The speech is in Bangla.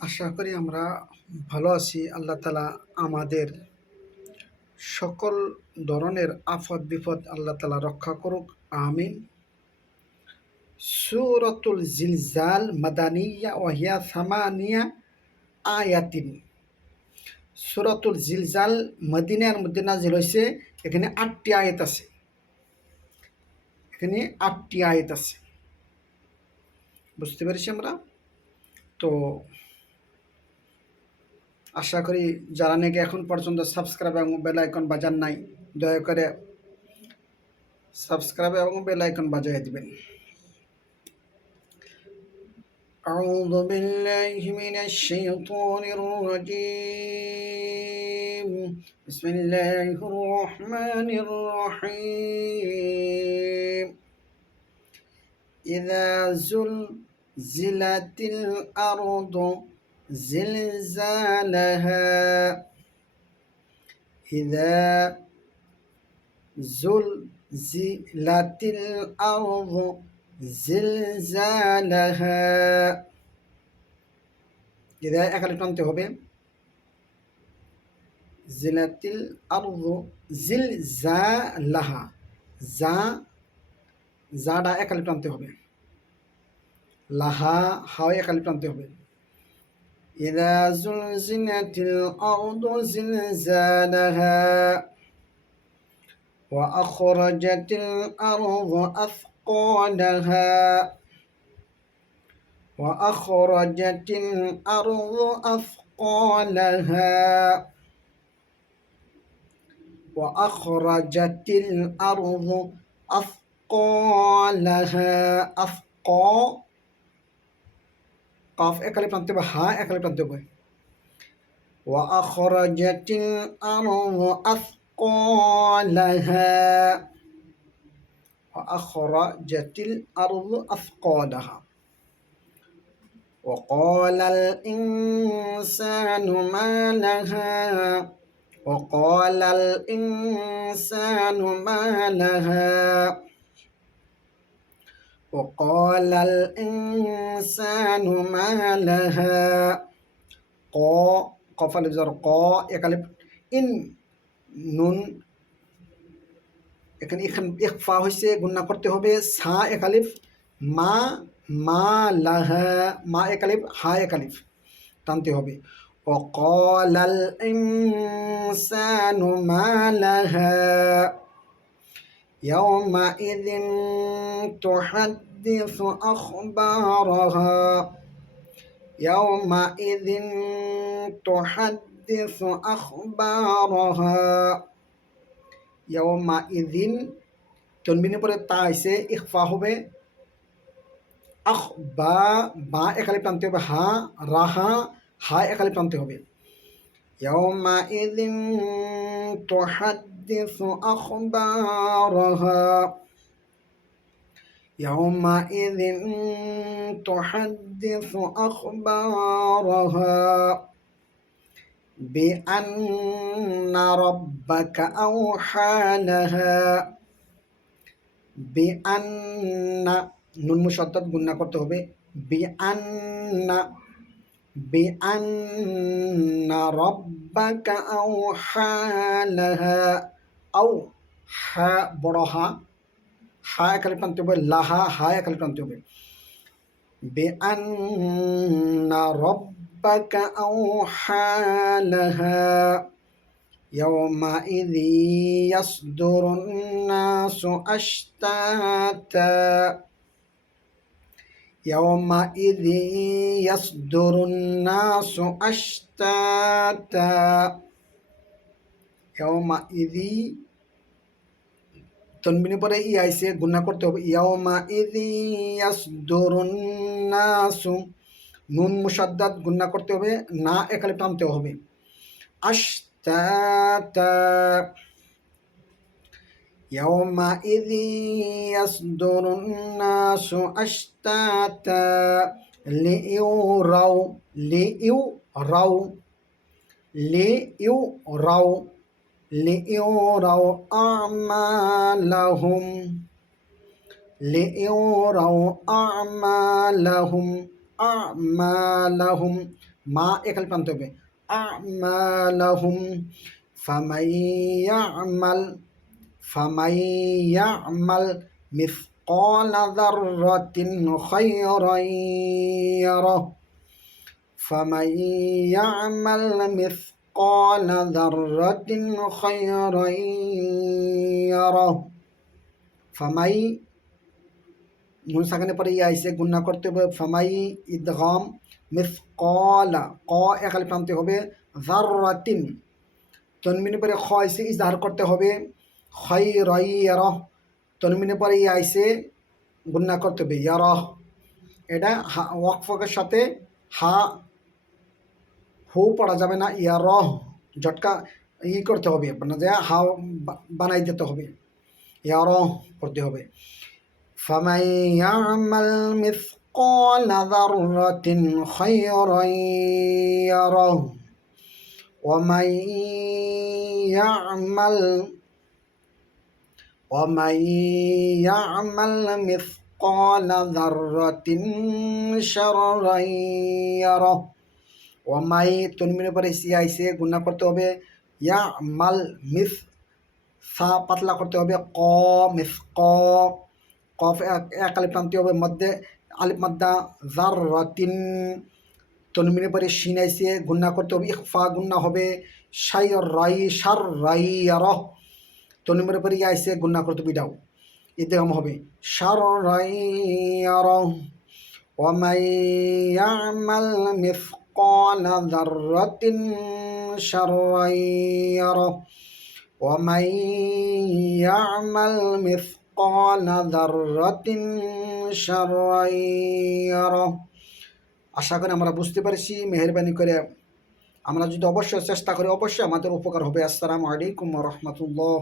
আশা করি আমরা ভালো আছি। আল্লাহ তাআলা আমাদের সকল ধরনের আফত বিপদ আল্লাহ তাআলা রক্ষা করুক, আমিন। সূরাতুল জিলজাল মাদানিয়া ওয়া হিয়া সামানিয়া আয়াতিন। সূরাতুল জিলজাল মদিনার মধ্যে নাযিল হয়েছে। এখানে ৮টি আয়াত আছে। বুঝতে পেরেছি আমরা? তো আশা করি যারা নাকি এখন পর্যন্ত সাবস্ক্রাইব এবং বেল আইকন বাজান নাই, দয়া করে সাবস্ক্রাইব এবং বেল আইকন বাজিয়ে দিবেন। أعوذ بالله من الشيطان الرجيم. بسم الله الرحمن الرحيم. إذا زلزلت الأرض زلزالها. إذا زلزلت الأرض জিলজালাহা। ইদা একালে টানতে হবে। জিলাতিল আরদু জিলজালাহা। জাডা একালে টানতে হবে। লাহা হাও একালে টানতে হবে। ইদা জুলজিলাতিল আরদু জিলজালাহা ওয়া আখরাজাতিল আরদু أثقالها وأخرجت الأرض أثقالها وأخرجت الأرض أثقالها. قاف একালে প্রান্তে বা হা একালে প্রান্তে হবে। وأخرجت الأرض أثقالها وأخرجت الأرض أثقالها. وقال الإنسان ما لها وقال الإنسان ما لها وقال الإنسان ما لها. قاف ألف زر قا يكلب إن নুন এখানে ইখফা হয়েছে, গুণনা করতে হবে। সা একালিফ মা মা লাহা মা একালিফ হা একালিফ টানতে হবে। ওয়াকালাল ইনসানু মা লাহা ইয়াওমাইযিন তুহাদ্দিসু আখবারাহা ইয়াওমাইযিন তুহাদ্দিসু আখবারাহা। ইয়াওমা ইদিন তনবিনের পরে তা আইসে, ইখফা হবে। আখ বা একালে টানতে হবে। হা রাহা হা একালে টানতে হবে। ইয়াওমা ইদিন তুহাদ্দিসু আখবারাহা ইয়াওমা ইদিন তুহাদ্দিসু আখবারাহা বিআন্না রাব্বাকা আওহা লাহা। বিআন্না নুন মুশাদ্দাদ গুণনা করতে হবে। বিআন্না রাব্বাকা আওহা লাহা। আও হা বড় হা হা একালে টানতে হবে। লাহা হা একালে টানতে হবে। বিআন্না রাব্বাকা আওহা লাহা ইয়াওমাইযি ইয়াসদুরুন নাসু আশতাতা ইয়াওমাইযি ইয়াসদুরুন নাসু আশতাতা। ইয়াওমাইযি তনবিনের পরে ই আইসে, গুণনা করতে হবে। ইয়াওমাইযি ইয়াসদুরুন নাসু নুন মুশাদ্দাদ গুণনা করতে হবে। না একালে টানতে হবে। আশতাতা ইয়াওমাইযি ইয়াসদুরুন নাসু আশতাতা লিইউরাউ লিইউরাউ আমালাহুম লিইউরাউ আমালাহুম মা একালিপ টানতে হবে আমালাহুম ফামাইয়ামাল ফামাইয়ামাল মিসকালা যাররাতিন খায়রান ইয়ারাহ ফামাইয়ামাল মিসকালা যাররাতিন খায়রান ইয়ারাহ ফামাই নুন সাকানের পরে ইয়া আইসে গুণনা করতে হবে ফামাই ইদগাম মিসকালা ক একালিপ টানতে হবে যাররাতিন তনমিনের পরে খ আইসে ইজহার করতে হবে খায়রাইয়ারাহ তনমিনের পরে ইয়া আইসে গুণনা করতে হবে ইয়ারাহ এটা ওয়াকফের সাথে হা হু পড়া যাবে না ইয়ারহ ঝটকা করতে হবে আপনার যে হা বানাই দিতে হবে ইয়ারহ পড়তে হবে فمن يعمل مثقال ذرة خيرا يره ومن يعمل مثقال ذرة شرا يره ওমাই তনমিনের পরে সি আইসে গুণা করতে হবে ইয়া মাল মিস সা পাতলা করতে হবে ক মিস কফ এক আলিফ টানতে হবে মধ্যে আলিফ মাদ্দা যাররাতিন তনমিনের পরে শিন আইসে গুণা করতে হবে ইখফা গুণা হবে শার রাই আরহ তনমিনের পরে ইয়া আইসে গুণা করতে হবে দাও ইদগাম হবে শার রাই আরহ ওমাই ইয়ামাল مثقال ذرة شرا يره ومن يعمل مثقال ذرة شرا يره আশা করি আমরা বুঝতে পারছি মেহেরবানি করে আমরা যদি অবশ্যই চেষ্টা করি অবশ্যই আমাদের উপকার হবে আসসালামু আলাইকুম ওয়া রাহমাতুল্লাহ